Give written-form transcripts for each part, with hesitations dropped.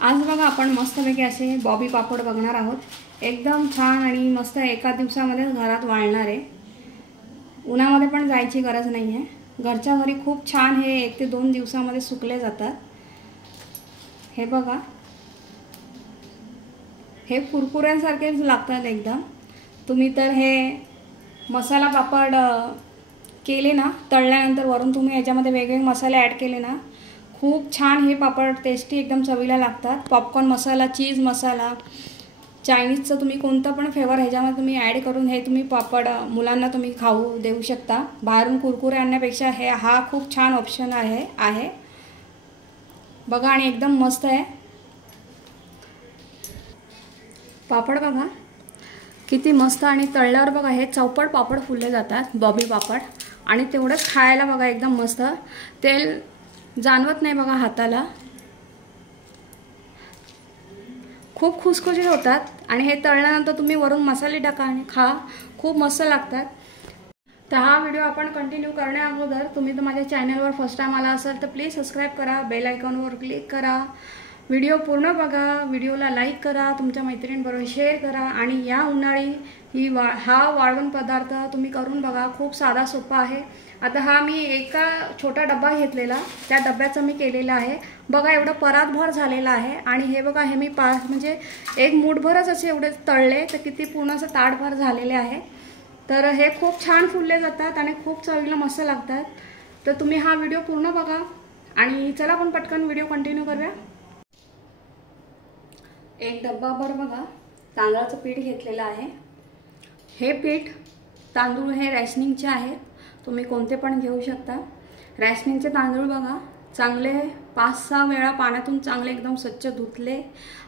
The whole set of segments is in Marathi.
आज बघा आपण मस्तपैकी असे बॉबी पापड बघणार आहोत। एकदम छान आणि मस्त एका दिवसामध्ये घरात वाळणार आहे। उन्हामध्ये पण जायची गरज नाही आहे। घरच्या घरी खूप छान हे 1 ते 2 दिवसामध्ये सुकले जातात। हे बघा, हे कुरकुऱ्यांसारखेच लागतात एकदम। तुम्ही तर हे मसाला पापड केले ना, तळल्यानंतर वरून तुम्ही याच्यामध्ये वेगवेगळे मसाले ऐड केले ना, खूप छान हे पापड टेस्टी एकदम चवीला लागतात। पॉपकॉर्न मसाला, चीज मसाला, चायनीजचं तुम्ही कोणता पण फ्लेवर ह्याच्यामध्ये तुम्ही ऐड करून हे तुम्ही पापड मुलांना तुम्ही खाऊ देऊ शकता। बाहेरून कुरकुरे आणण्यापेक्षा हा खूप छान ऑप्शन आहे बघा। आणि एकदम मस्त आहे पापड बघा, किती मस्त। आणि तळल्यावर बघा हे चौपट पापड फुलले जातात, बॉबी पापड। आणि तेवढंच खायला बघा एकदम मस्त, तेल जाणवत नाही बघा हाताला। खूप खुसखुशीत होतात आणि हे तळल्यानंतर तुम्ही वरून मसाले टाका आणि खा, खूप मस्त लागतात। तर हा व्हिडिओ आपण कंटिन्यू करण्या अगोदर तुम्ही तर माझ्या चॅनलवर फर्स्ट टाइम आला असाल तर प्लीज सबस्क्राइब करा, बेल आयकॉनवर क्लिक करा, व्हिडिओ पूर्ण बघा, व्हिडिओला लाईक करा, तुमच्या मैत्रिणींबरोबर शेअर करा। आणि या उन्हाळी हा वाळवण पदार्थ तुम्ही करून बघा, खूप साधा सोपा आहे। आता हा मी एका छोटा डब्बा घेतलेला, त्या डब्याचं मी केलेला आहे बघा। एवढं परातभर झालेला आहे। आणि हे बघा, हे मी म्हणजे एक मूठभरच असे एवढे तळले तर किती पूर्ण असं ताटभर झालेले आहे। तर हे खूप छान फुलले जातात आणि खूप चवीला मस्त लागतात। तर तुम्ही हा व्हिडिओ पूर्ण बघा आणि चला आपण पटकन व्हिडिओ कंटिन्यू करूया। एक डब्बाभर बघा तांदळाचं पीठ घेतलेलं आहे। हे पीठ तांदूळ हे रॅशनिंगचे आहेत, तुम्ही कोणते पण घेऊ शकता। रॅशनिंगचे तांदूळ बघा, चांगले 5-6 वेळा पाण्यातून चांगले एकदम स्वच्छ धुतले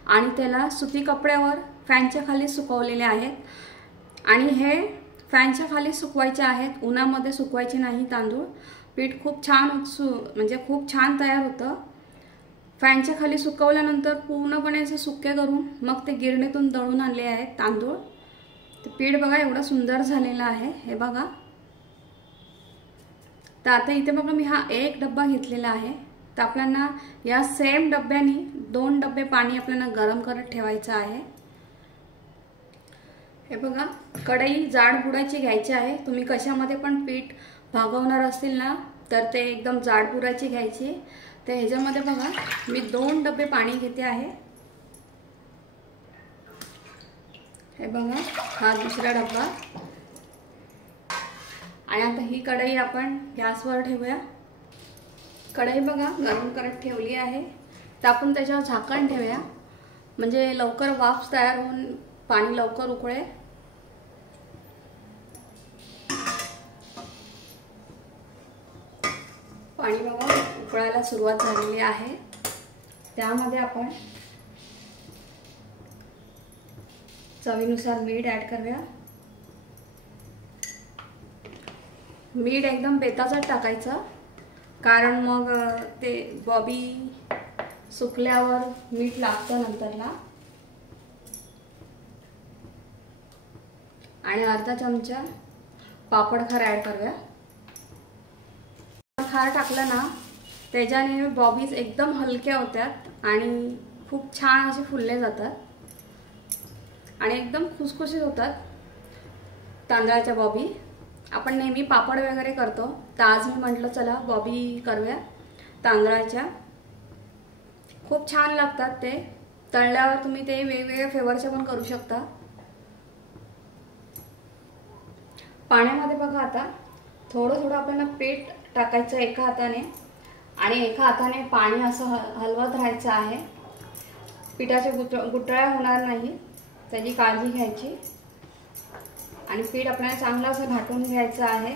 आणि त्याला सुती कपड्यावर फॅनच्या खाली सुकवलेले आहेत। आणि हे फॅनच्या खाली सुकवायचे आहेत, उन्हामध्ये सुकवायचे नाही तांदूळ। पीठ खूप छान म्हणजे खूप छान तयार होतं। फॅनच्या खाली सुकवल्यानंतर पूर्णपणे असे सुके करून मग ते गिरणीतून दळून आणले आहेत तांदूळ। ते पीठ बघा एवढं सुंदर झालेलं आहे, हे बघा। तर आता इथे बघा मी हा एक डब्बा घेतलेला आहे। तर आपल्याला या सेम डब्यानी 2 डब्बे पाणी आपल्याला गरम करत ठेवायचं आहे। हे बघा, कढई जाड बुडाची घ्यायची आहे। तुम्ही कशामध्ये पण पीठ भागवणार असतील ना तर ते एकदम जाड बुडाची घ्यायची। तर ह्याच्यामध्ये बघा मी 2 डब्बे पाणी घेते आहे। हे बघा हा दुसरा डब्बा। आणि आता ही कढई आपण गॅसवर ठेवूया। कढई बघा गरम करत ठेवली आहे, तर आपण त्याच्यावर झाकण ठेवूया म्हणजे लवकर वाफ तयार होऊन पाणी लवकर उकळेल। पाणी बघा उकळायला सुरुवात झालेली आहे। त्यामध्ये आपण चवीनुसार मीठ ऍड करूया। मीठ एकदम बेताचं टाकायचं, कारण मग ते बॉबी सुकल्यावर मीठ लागतं नंतरला। आणि अर्धा चमचा पापड खार ऍड करूया। खार टाकलं ना त्याच्याने बॉबीज एकदम हलक्या होतात आणि खूप छान असे फुलले जातात आणि एकदम खुसखुशीत होतात तांदळाच्या बॉबी। आपण नेहमी पापड वगैरे करतो, तर आज मी म्हटलं चला बॉबी करूया तांदळाच्या। खूप छान लागतात ते, तळल्यावर तुम्ही ते वेगवेगळ्या फ्लेवरचे पण करू शकता। पाण्यामध्ये बघा आता थोडं थोडं आपल्याला पीठ टाकायचं एका हाताने आणि एका हाताने पाणी असं हलवत राहायचं आहे। पिठाच्या गुठळ्या होणार नाही त्याची काळजी घ्यायची। आणि पीठ आपल्याला चांगलं असं घाटून घ्यायचं आहे।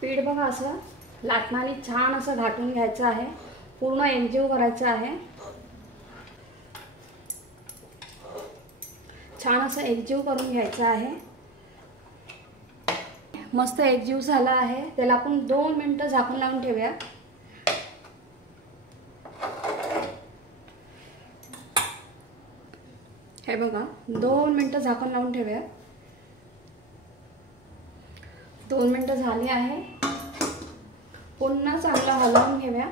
पीठ बघा असं लाटणाने छान असं घाटून घ्यायचं आहे, पूर्ण एकजीव करायचं आहे। छान असं एकजीव करून घ्यायचं आहे। मस्त एकजीव झाला आहे. त्याला आपण 2 मिनिटं झाकून लावून ठेवूया. हे बघा 2 मिनिटं झाकून लावून ठेवूया. 2 मिनिटं झाली आहे. पुन्हा चांगलं हलवून घेऊया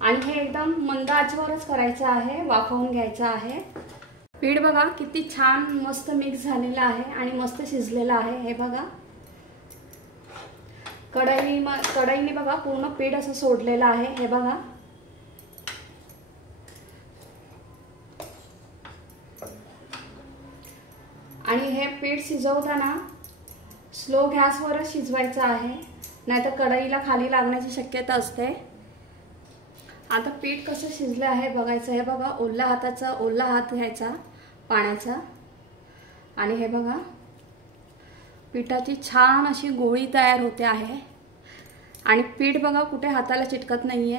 आणि हे एकदम मंद आचेवरच करायचं आहे, वाफवून घ्यायचं आहे. पीठ बघा किती छान मस्त मिक्स झालेलं आहे आणि मस्त शिजलेलं आहे. हे बघा कढईने बघा पूर्ण पीठ असं सोडलेलं आहे. हे बघा आणि हे पीठ शिजवताना स्लो गॅसवरच शिजवायचं आहे, नाहीतर कढईला खाली लागण्याची शक्यता असते. आता पीठ कसं शिजलं आहे बघायचं. हे बघा ओला हात घ्यायचा पाण्याचा आणि हे बघा पिठाची छान अशी गोळी तयार होते आहे आणि पीठ बघा कुठे हाताला चिटकत नाहीये.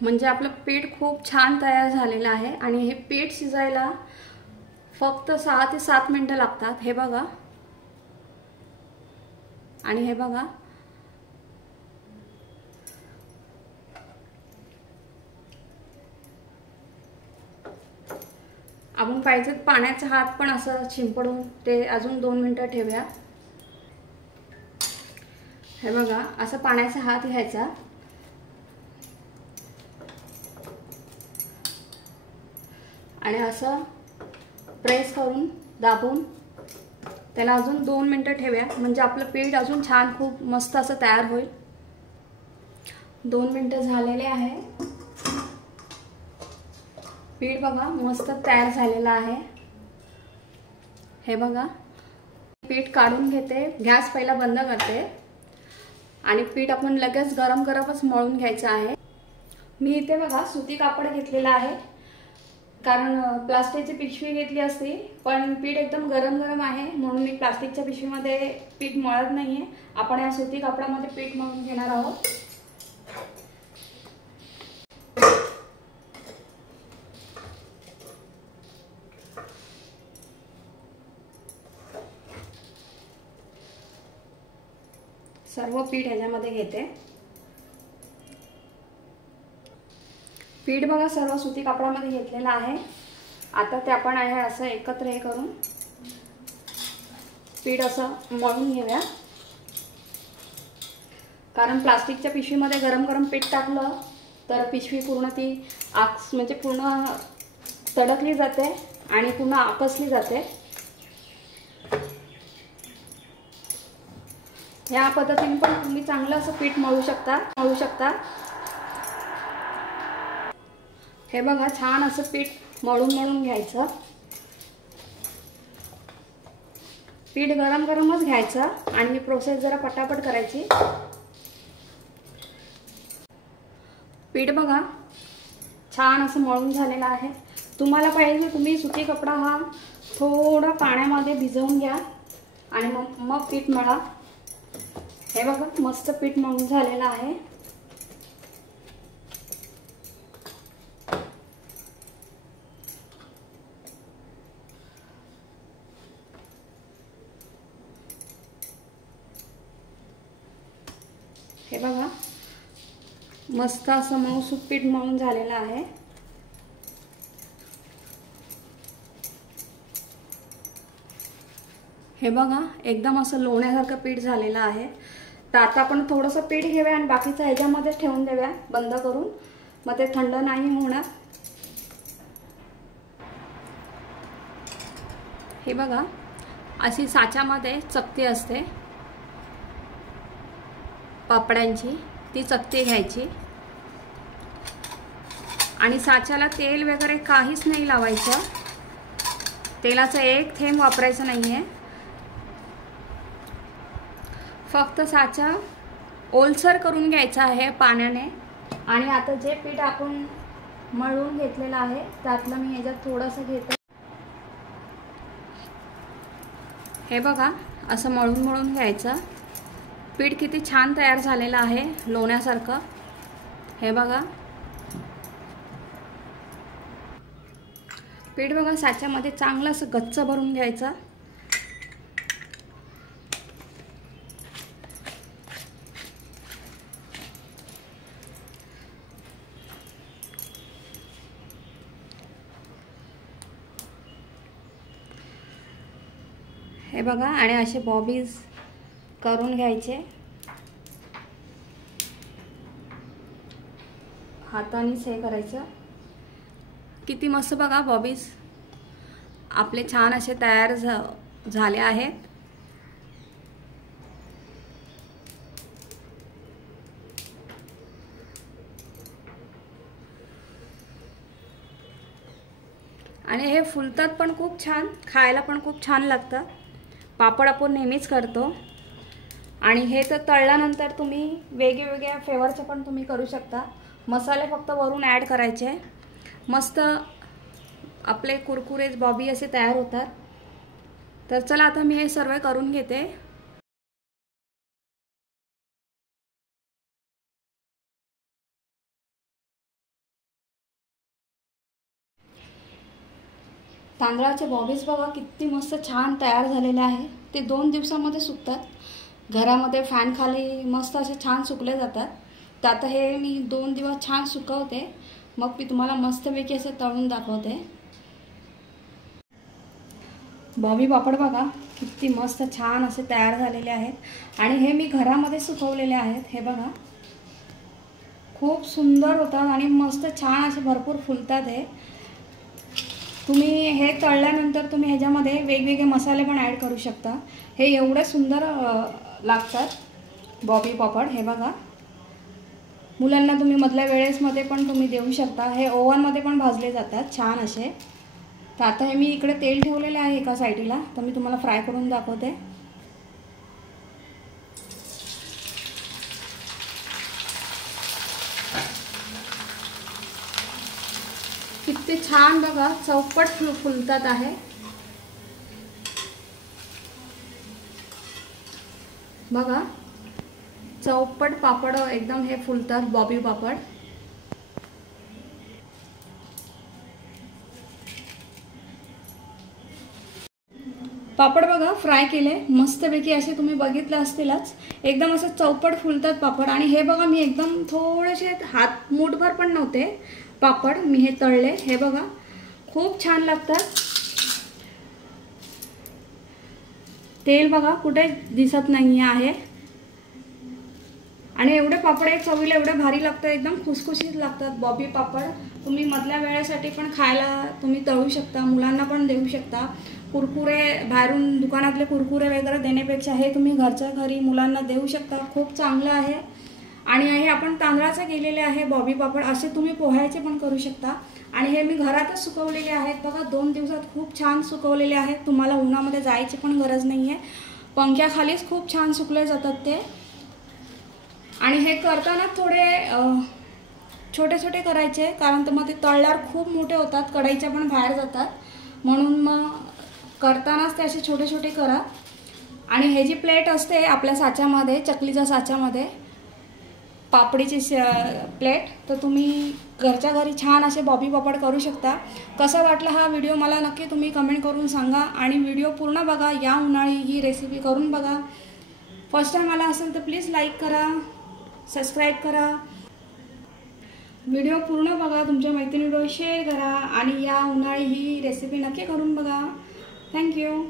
म्हणजे आपलं पीठ खूप छान तयार झालेलं आहे आणि हे पीठ शिजायला फक्त 6 ते 7 मिनिटं लागतात. हे बघा आणि हे बघा आपण पाहिजे पाण्याचा हात पण असं शिंपडून ते अजून 2 मिनिटं ठेवूया. हे बघा असं पाण्याचा हात घ्यायचा आणि असं प्रेस करून दाबून त्याला अजून 2 मिनिटं ठेवूया, म्हणजे आपलं पीठ अजून छान खूप मस्त असं तयार होईल. 2 मिनिटं झालेले आहे. पीठ बघा मस्त तयार झालेलं आहे. हे बघा पीठ काढून घेते, गॅस पहिला बंद करते आणि पीठ आपण लगेच गरम गरमच मळून घ्यायचं आहे. मी इथे बघा सुती कापड घेतलेलं आहे, कारण प्लास्टिकची पिशवी घेतली असती पण पीठ एकदम गरम गरम आहे म्हणून मी प्लास्टिकच्या पिशवीमध्ये पीठ मळत नाहीये. आपण या सुती कापडामध्ये पीठ मळून घेणार आहोत. सर्व पीठ ह्याच्यामध्ये घेते. पीठ बघा सर्व सुती कापडामध्ये घेतलेलं आहे. आता ते आपण आहे असं एकत्र हे करून पीठ असं मळून घेऊया, कारण प्लास्टिकच्या पिशवीमध्ये गरम गरम पीठ टाकलं तर पिशवी पूर्ण ती म्हणजे पूर्ण तडकली जाते आणि पूर्ण आकसली जाते. या पद्धतीने पण तुम्ही चांगलं असं पीठ मळू शकता. हे बघा छान असं पीठ मळून घ्यायचं. पीठ गरम गरमच घ्यायचं आणि प्रोसेस जरा पटापट करायची. पीठ बघा छान असं मळून झालेलं आहे. तुम्हाला पाहिजे तुम्ही सुती कपडा हा थोडा पाण्यामध्ये भिजवून घ्या आणि मग पीठ मळा. हे बघा मस्त पीठ मळून झालेलं आहे. हे बघा मस्त असं मऊसूत पीठ मळून झालेलं आहे. हे बघा एकदम असं लोण्यासारखं पीठ झालेलं आहे. तर आता आपण थोडंसं पीठ घेऊया आणि बाकीचं ह्याच्यामध्येच ठेवून देऊया बंद करून, मग ते थंड नाही होणार. हे बघा अशी साच्यामध्ये चकती असते पापड्यांची, ती चकती घ्यायची आणि साच्याला तेल वगैरे काहीच नाही लावायचं. तेलाचं एक थेंब वापरायचं नाहीये. फक्त साचा ओलसर करून घ्यायचा आहे पाण्याने. आणि आता जे पीठ आपण मळून घेतलेलं आहे त्यातलं मी ह्याच्यात थोडंसं घेते. हे बघा असं मळून घ्यायचं. पीठ किती छान तयार झालेलं आहे लोण्यासारखं. हे बघा पीठ बघा साच्यामध्ये चांगलं असं गच्च भरून घ्यायचं हे बघा, आणि असे बॉबीज करून घ्यायचे, हातानेच हे करायचं। किती मस्त बघा बॉबीज आपले छान असे तयार झाले आहेत। आणि हे फुलतात पण खूप छान, खायला पण खूप छान लागतं। पापड आपण नेहमीच करतो, आणि हे तर तळल्यानंतर तुम्ही वेगवेगळ्या फ्लेवरचे पण तुम्ही करू शकता। मसाले फक्त वरून ॲड करायचे, मस्त आपले कुरकुरे बॉबी असे तयार होतात। तर चला आता मी हे सर्व करून घेते। तांदळाचे बॉबीज बघा किती मस्त छान तयार झालेले आहे। ते 2 दिवसामध्ये सुकतात। घरामध्ये फॅन खाली मस्त असे छान सुकले जातात। तर आता हे मी 2 दिवस छान सुकवते, मग मी तुम्हाला मस्तपैकी असे तळून दाखवते। बॉबी पापड बघा किती मस्त छान असे तयार झालेले आहेत, आणि हे मी घरामध्ये सुकवलेले आहेत। हे बघा खूप सुंदर होतात आणि मस्त छान असे भरपूर फुलतात। हे तुम्ही हे तळल्यानंतर तुम्ही ह्याच्यामध्ये वेगवेगळे मसाले पण ॲड करू शकता। हे एवढे सुंदर लागतात बॉबी पापड। हे बघा, मुलांना तुम्ही मधल्या वेळेसमध्ये पण तुम्ही देऊ शकता। हे ओव्हनमध्ये पण भाजले जातात छान असे। तर आता हे मी इकडे तेल ठेवलेले आहे एका साईडला, तर मी तुम्हाला फ्राय करून दाखवते। किती छान बघा चौपट फुलतात आहे। बघा चौपट पापड एकदम हे फुलतात बॉबी पापड। पापड बघा फ्राय केले मस्तपैकी असे, तुम्ही बघितले असतीलच, एकदम असं चौपट फुलतात पापड। आणि हे बघा मी एकदम थोडेसे हात मुठभर पण नव्हते पापड मी हे तळले। हे बघा खूप छान लागतात। तेल बघा कुठे दिसत नाही आहे, आणि एवढे पापड एक चवीला एवढे भारी लागतात, एकदम खुसखुशीत लागतात बॉबी पापड। तुम्ही मधल्या वेळेसाठी पण खायला तुम्ही तळू शकता, मुलांना पण देऊ शकता। कुरकुरे बाहेरून दुकानातले कुरकुरे वगैरे देण्यापेक्षा हे तुम्ही घरच्या घरी मुलांना देऊ शकता, खूप चांगलं आहे। आणि हे आपण तांदळाचे केलेले आहे बॉबी पापड, असे तुम्ही पोह्याचे पण करू शकता। आणि हे मी घरातच सुकवलेले आहेत बघा, 2 दिवसात खूप छान सुकवलेले आहेत। तुम्हाला उन्हामध्ये जायची पण गरज नाही आहे, पंख्याखालीच खूप छान सुकले जातात ते। आणि हे करताना थोडे छोटे छोटे करायचे, कारण तर मग ते तळल्यावर खूप मोठे होतात, कढईच्या पण बाहेर जातात, म्हणून मग करतानाच ते असे छोटे छोटे करा। आणि हे जी प्लेट असते आपल्या साच्यामध्ये, चकलीच्या साच्यामध्ये पापडीची प्लेट, तर तुम्ही घरच्या घरी छान असे बॉबी पापड करू शकता। कसा वाटला हा व्हिडिओ मला नक्की तुम्ही कमेंट करून सांगा, आणि व्हिडिओ पूर्ण बघा, या उन्हाळी ही रेसिपी करून बघा। फर्स्ट टाइम आला असेल तर प्लीज लाईक करा, सबस्क्राईब करा, व्हिडिओ पूर्ण बघा, तुमच्या मैत्रिणींबरोबर शेअर करा, आणि या उन्हाळी ही रेसिपी नक्की करून बघा। थँक्यू।